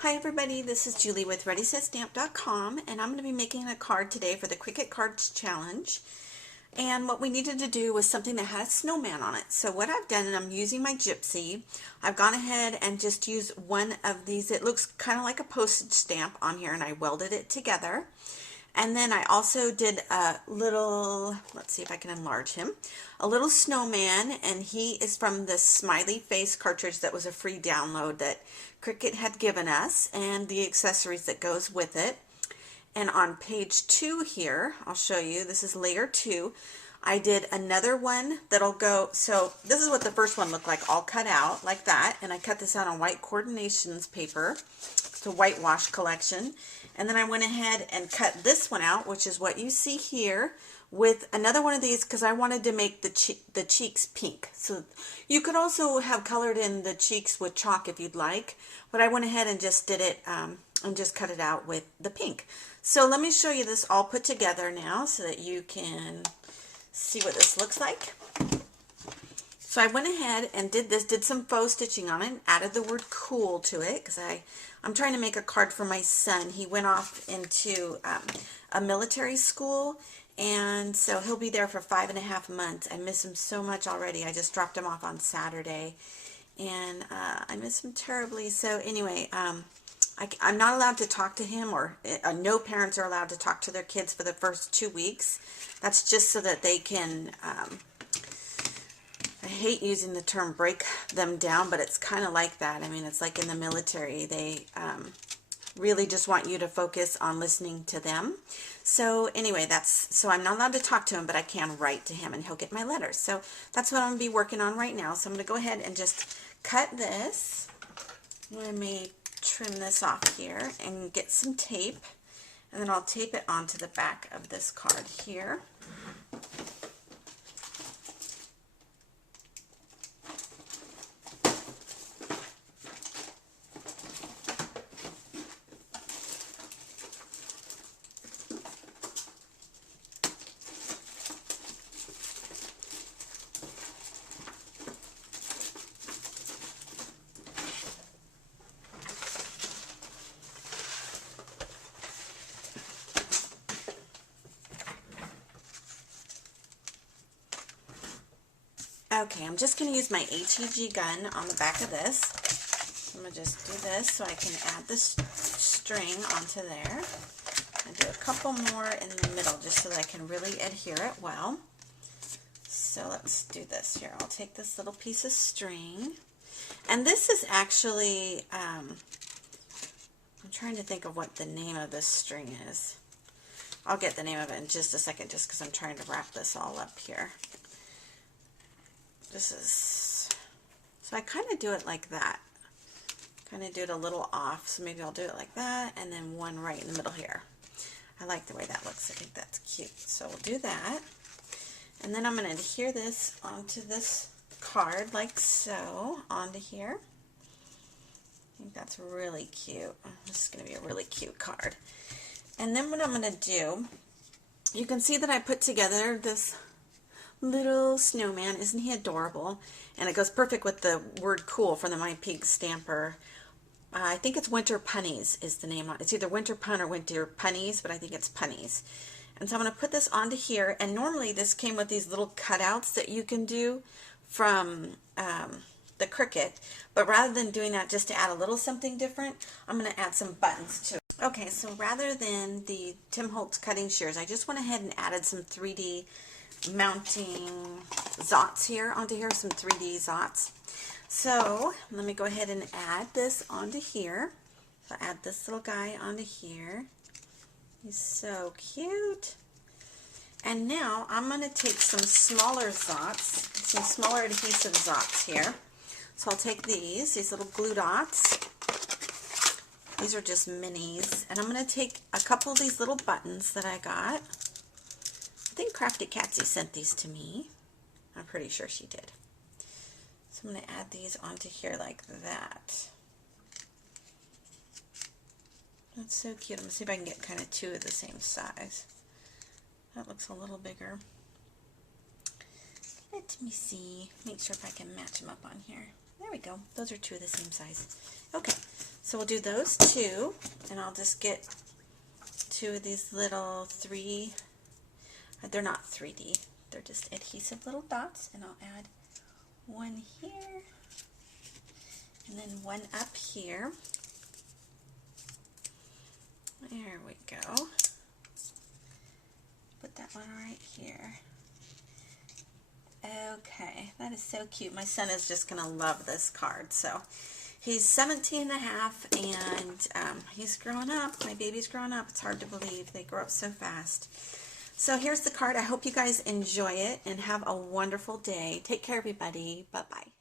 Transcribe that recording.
Hi everybody, this is Julie with ReadySetStamp.com, and I'm going to be making a card today for the Cricut Cards Challenge. And what we needed to do was something that had a snowman on it. So what I've done, and I'm using my Gypsy, I've gone ahead and just used one of these. It looks kind of like a postage stamp on here, and I welded it together. And then I also did a little, let's see if I can enlarge him, a little snowman, and he is from the Smiley Face cartridge that was a free download that Cricut had given us, and the accessories that goes with it. And on page 2 here, I'll show you, this is layer 2, I did another one that'll go, so this is what the first one looked like, all cut out like that, and I cut this out on white coordinations paper. It's a whitewash collection. And then I went ahead and cut this one out, which is what you see here, with another one of these because I wanted to make the cheeks pink. So you could also have colored in the cheeks with chalk if you'd like, but I went ahead and just did it and just cut it out with the pink. So let me show you this all put together now so that you can see what this looks like. So I went ahead and did some faux stitching on it, and added the word cool to it because I'm trying to make a card for my son. He went off into a military school, and so he'll be there for 5.5 months. I miss him so much already. I just dropped him off on Saturday, and I miss him terribly. So anyway, I'm not allowed to talk to him, or no parents are allowed to talk to their kids for the first 2 weeks. That's just so that they can... I hate using the term break them down, but it's kind of like that. I mean, it's like in the military. They really just want you to focus on listening to them. So anyway, so I'm not allowed to talk to him, but I can write to him and he'll get my letters. So that's what I'm going to be working on right now. So I'm going to go ahead and just cut this. Let me trim this off here and get some tape. And then I'll tape it onto the back of this card here. Okay, I'm just going to use my HEG gun on the back of this. I'm going to just do this so I can add this string onto there. And do a couple more in the middle just so that I can really adhere it well. So let's do this here. I'll take this little piece of string. And this is actually, I'm trying to think of what the name of this string is. I'll get the name of it in just a second just because I'm trying to wrap this all up here. This is, so I kind of do it like that. Kind of do it a little off, so maybe I'll do it like that, and then one right in the middle here. I like the way that looks. I think that's cute. So we'll do that. And then I'm going to adhere this onto this card like so, onto here. I think that's really cute. This is going to be a really cute card. And then what I'm going to do, you can see that I put together this little snowman. Isn't he adorable? And it goes perfect with the word cool from the My Pig Stamper. I think it's Winter Punnies is the name. It's either Winter Pun or Winter Punnies, but I think it's Punnies. And so I'm going to put this onto here, and normally this came with these little cutouts that you can do from the Cricut, but rather than doing that just to add a little something different, I'm going to add some buttons to it. Okay, so rather than the Tim Holtz cutting shears, I just went ahead and added some 3D mounting zots here onto here, some 3D zots. So let me go ahead and add this onto here. So add this little guy onto here. He's so cute. And now I'm going to take some smaller zots, some smaller adhesive zots here. So I'll take these little glue dots. These are just minis. And I'm going to take a couple of these little buttons that I got. I think Crafty Catsy sent these to me. I'm pretty sure she did. So I'm going to add these onto here like that. That's so cute. I'm going to see if I can get kind of two of the same size. That looks a little bigger. Let me see. Make sure if I can match them up on here. There we go. Those are two of the same size. Okay. So we'll do those two, and I'll just get two of these little they're not 3D, they're just adhesive little dots, and I'll add one here, and then one up here. There we go. Put that one right here. Okay, that is so cute. My son is just going to love this card. So he's 17 and a half, and he's growing up. My baby's growing up. It's hard to believe. They grow up so fast. So here's the card. I hope you guys enjoy it and have a wonderful day. Take care, everybody. Bye-bye.